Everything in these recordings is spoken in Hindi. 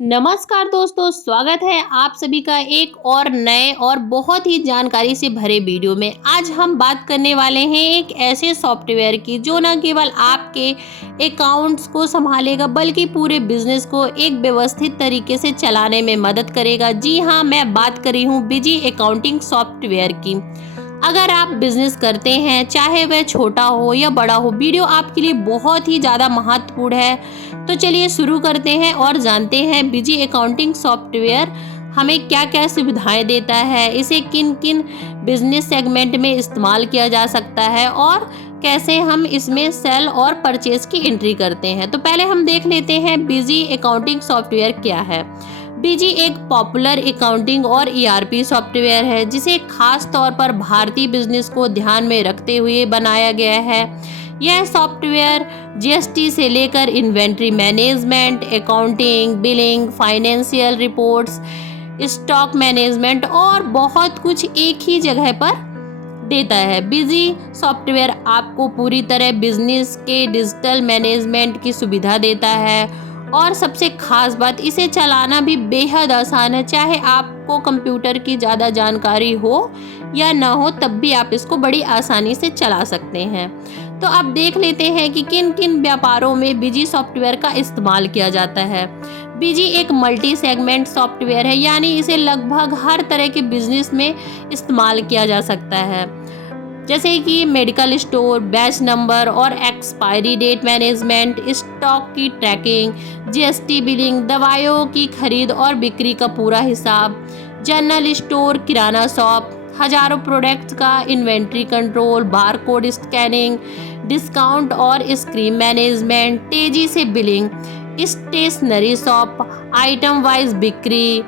नमस्कार दोस्तों, स्वागत है आप सभी का एक और नए और बहुत ही जानकारी से भरे वीडियो में। आज हम बात करने वाले हैं एक ऐसे सॉफ्टवेयर की जो न केवल आपके अकाउंट्स को संभालेगा बल्कि पूरे बिजनेस को एक व्यवस्थित तरीके से चलाने में मदद करेगा। जी हाँ, मैं बात कर रही हूँ बिजी अकाउंटिंग सॉफ्टवेयर की। अगर आप बिजनेस करते हैं, चाहे वह छोटा हो या बड़ा हो, वीडियो आपके लिए बहुत ही ज़्यादा महत्वपूर्ण है। तो चलिए शुरू करते हैं और जानते हैं बिजी अकाउंटिंग सॉफ्टवेयर हमें क्या क्या सुविधाएं देता है, इसे किन किन बिजनेस सेगमेंट में इस्तेमाल किया जा सकता है और कैसे हम इसमें सेल और परचेज की एंट्री करते हैं। तो पहले हम देख लेते हैं बिजी अकाउंटिंग सॉफ्टवेयर क्या है। बीजी एक पॉपुलर अकाउंटिंग और ईआरपी सॉफ्टवेयर है जिसे खास तौर पर भारतीय बिजनेस को ध्यान में रखते हुए बनाया गया है। यह सॉफ्टवेयर जीएसटी से लेकर inventory management, accounting, billing, financial reports, stock management और बहुत कुछ एक ही जगह पर देता है। बिजी सॉफ्टवेयर आपको पूरी तरह बिजनेस के डिजिटल मैनेजमेंट की सुविधा देता है और सबसे खास बात, इसे चलाना भी बेहद आसान है। चाहे आपको कंप्यूटर की ज़्यादा जानकारी हो या ना हो, तब भी आप इसको बड़ी आसानी से चला सकते हैं। तो अब देख लेते हैं कि किन किन व्यापारों में बिजी सॉफ्टवेयर का इस्तेमाल किया जाता है। बिजी एक मल्टी सेगमेंट सॉफ्टवेयर है, यानी इसे लगभग हर तरह के बिजनेस में इस्तेमाल किया जा सकता है, जैसे कि मेडिकल स्टोर, बैच नंबर और एक्सपायरी डेट मैनेजमेंट, स्टॉक की ट्रैकिंग, जीएसटी बिलिंग, दवाइयों की खरीद और बिक्री का पूरा हिसाब, जनरल स्टोर, किराना शॉप, हजारों प्रोडक्ट्स का inventory control, barcode scanning, discount और स्क्रीन मैनेजमेंट, तेजी से billing, stationery shop, item wise बिक्री,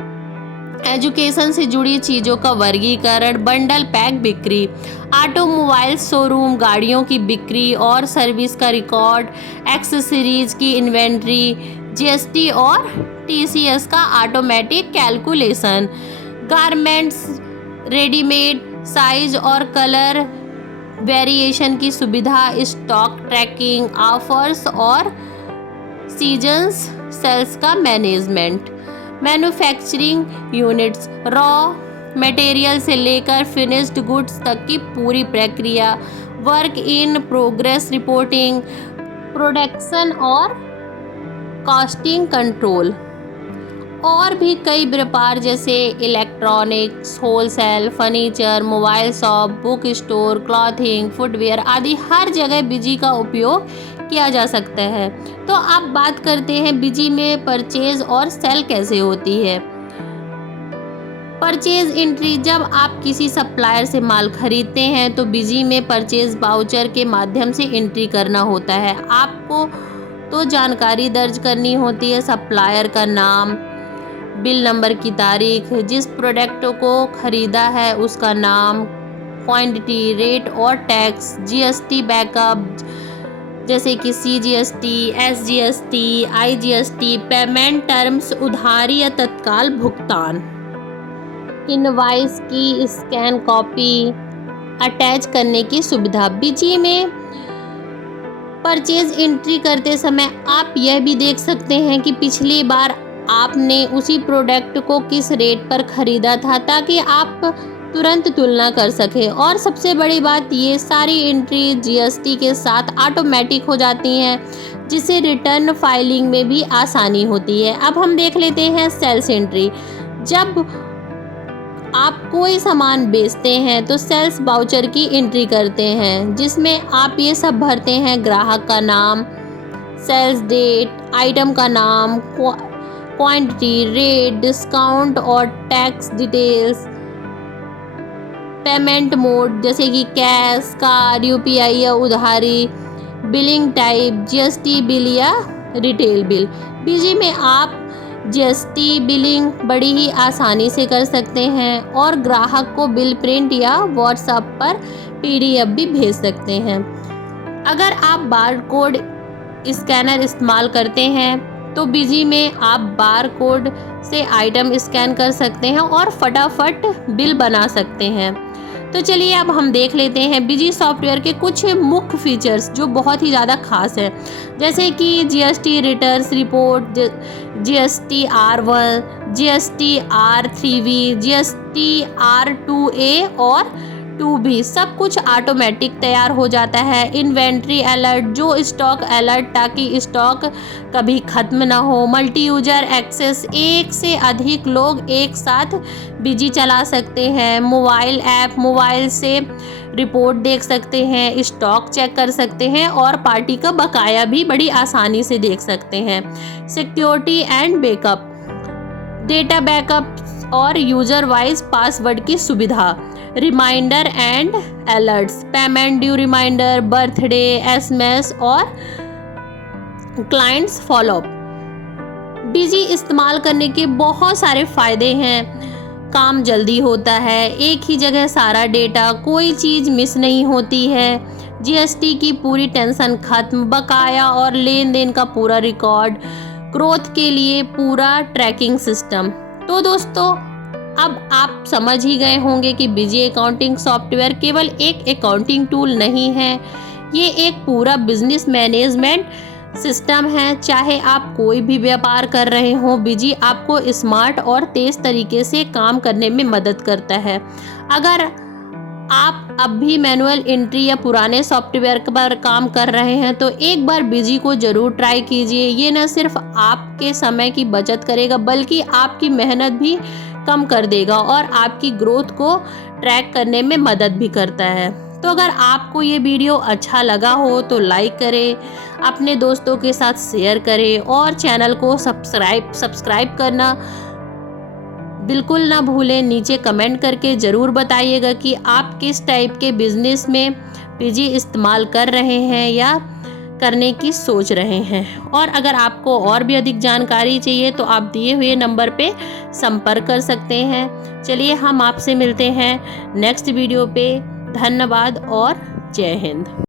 एजुकेशन से जुड़ी चीज़ों का वर्गीकरण, बंडल पैक बिक्री, ऑटोमोबाइल शोरूम, गाड़ियों की बिक्री और सर्विस का रिकॉर्ड, एक्सेसरीज की इन्वेंट्री, जीएसटी और टीसीएस का automatic calculation, garments, readymade, size और कलर वेरिएशन की सुविधा, स्टॉक ट्रैकिंग, ऑफर्स और सीजन्स सेल्स का management, manufacturing units, raw material से लेकर फिनिश्ड गुड्स तक की पूरी प्रक्रिया, work in progress reporting, production और कॉस्टिंग कंट्रोल, और भी कई व्यापार जैसे electronics, wholesale, furniture, mobile shop, book store, clothing, footwear आदि हर जगह बिजी का उपयोग किया जा सकता है। तो अब बात करते हैं बिजी में परचेज और सेल कैसे होती है। परचेज एंट्री, जब आप किसी सप्लायर से माल खरीदते हैं तो बिजी में परचेज वाउचर के माध्यम से एंट्री करना होता है। आपको तो जानकारी दर्ज करनी होती है, सप्लायर का नाम, बिल नंबर की तारीख, जिस प्रोडक्ट को खरीदा है उसका नाम, क्वांटिटी, रेट और टैक्स, जीएसटी बैकअप जैसे कि CGST, SGST, IGST, payment terms, उधारी या तत्काल भुगतान, इनवॉइस की स्कैन कॉपी अटैच करने की सुविधा। बिजी में परचेज एंट्री करते समय आप यह भी देख सकते हैं कि पिछली बार आपने उसी प्रोडक्ट को किस रेट पर खरीदा था, ताकि आप तुरंत तुलना कर सकें। और सबसे बड़ी बात, ये सारी एंट्री जीएसटी के साथ ऑटोमेटिक हो जाती हैं, जिससे रिटर्न फाइलिंग में भी आसानी होती है। अब हम देख लेते हैं सेल्स एंट्री। जब आप कोई सामान बेचते हैं तो सेल्स वाउचर की एंट्री करते हैं, जिसमें आप ये सब भरते हैं: ग्राहक का नाम, सेल्स डेट, आइटम का नाम, क्वांटिटी, रेट, डिस्काउंट और टैक्स डिटेल्स, पेमेंट मोड जैसे कि कैश, कार्ड, यूपीआई या उधारी, बिलिंग टाइप, जीएसटी बिल या रिटेल बिल। बिजी में आप जीएसटी बिलिंग बड़ी ही आसानी से कर सकते हैं और ग्राहक को बिल प्रिंट या व्हाट्सएप पर पीडीएफ भी भेज सकते हैं। अगर आप बारकोड स्कैनर इस्तेमाल करते हैं तो बिजी में आप बारकोड से आइटम स्कैन कर सकते हैं और फटाफट बिल बना सकते हैं। तो चलिए अब हम देख लेते हैं बिजी सॉफ्टवेयर के कुछ मुख्य फीचर्स जो बहुत ही ज़्यादा खास हैं, जैसे कि GST returns report, GST R1, GST R3V, GST R2A और 2B, सब कुछ ऑटोमेटिक तैयार हो जाता है। इन्वेंट्री अलर्ट, जो स्टॉक अलर्ट ताकि स्टॉक कभी ख़त्म ना हो। मल्टी यूजर एक्सेस, एक से अधिक लोग एक साथ बिजी चला सकते हैं। मोबाइल ऐप, मोबाइल से रिपोर्ट देख सकते हैं, स्टॉक चेक कर सकते हैं और पार्टी का बकाया भी बड़ी आसानी से देख सकते हैं। Security and backup, data backup और यूजर वाइज पासवर्ड की सुविधा। Reminder and alerts, payment due reminder, birthday, SMS और क्लाइंट्स फॉलोअप। बिजी इस्तेमाल करने के बहुत सारे फ़ायदे हैं। काम जल्दी होता है, एक ही जगह सारा डेटा, कोई चीज़ मिस नहीं होती है। GST की पूरी टेंशन खत्म, बकाया और लेन देन का पूरा रिकॉर्ड, ग्रोथ के लिए पूरा ट्रैकिंग सिस्टम। तो दोस्तों अब आप समझ ही गए होंगे कि बिजी अकाउंटिंग सॉफ्टवेयर केवल एक अकाउंटिंग टूल नहीं है, ये एक पूरा बिजनेस मैनेजमेंट सिस्टम है। चाहे आप कोई भी व्यापार कर रहे हो, बिजी आपको स्मार्ट और तेज़ तरीके से काम करने में मदद करता है। अगर आप अब भी मैनुअल एंट्री या पुराने सॉफ्टवेयर पर काम कर रहे हैं तो एक बार बिजी को ज़रूर ट्राई कीजिए। ये न सिर्फ आपके समय की बचत करेगा बल्कि आपकी मेहनत भी कम कर देगा और आपकी ग्रोथ को ट्रैक करने में मदद भी करता है। तो अगर आपको ये वीडियो अच्छा लगा हो तो लाइक करें, अपने दोस्तों के साथ शेयर करें और चैनल को सब्सक्राइब करना बिल्कुल ना भूलें। नीचे कमेंट करके ज़रूर बताइएगा कि आप किस टाइप के बिजनेस में बिजी इस्तेमाल कर रहे हैं या करने की सोच रहे हैं। और अगर आपको और भी अधिक जानकारी चाहिए तो आप दिए हुए नंबर पे संपर्क कर सकते हैं। चलिए हम आपसे मिलते हैं नेक्स्ट वीडियो पे। धन्यवाद और जय हिंद।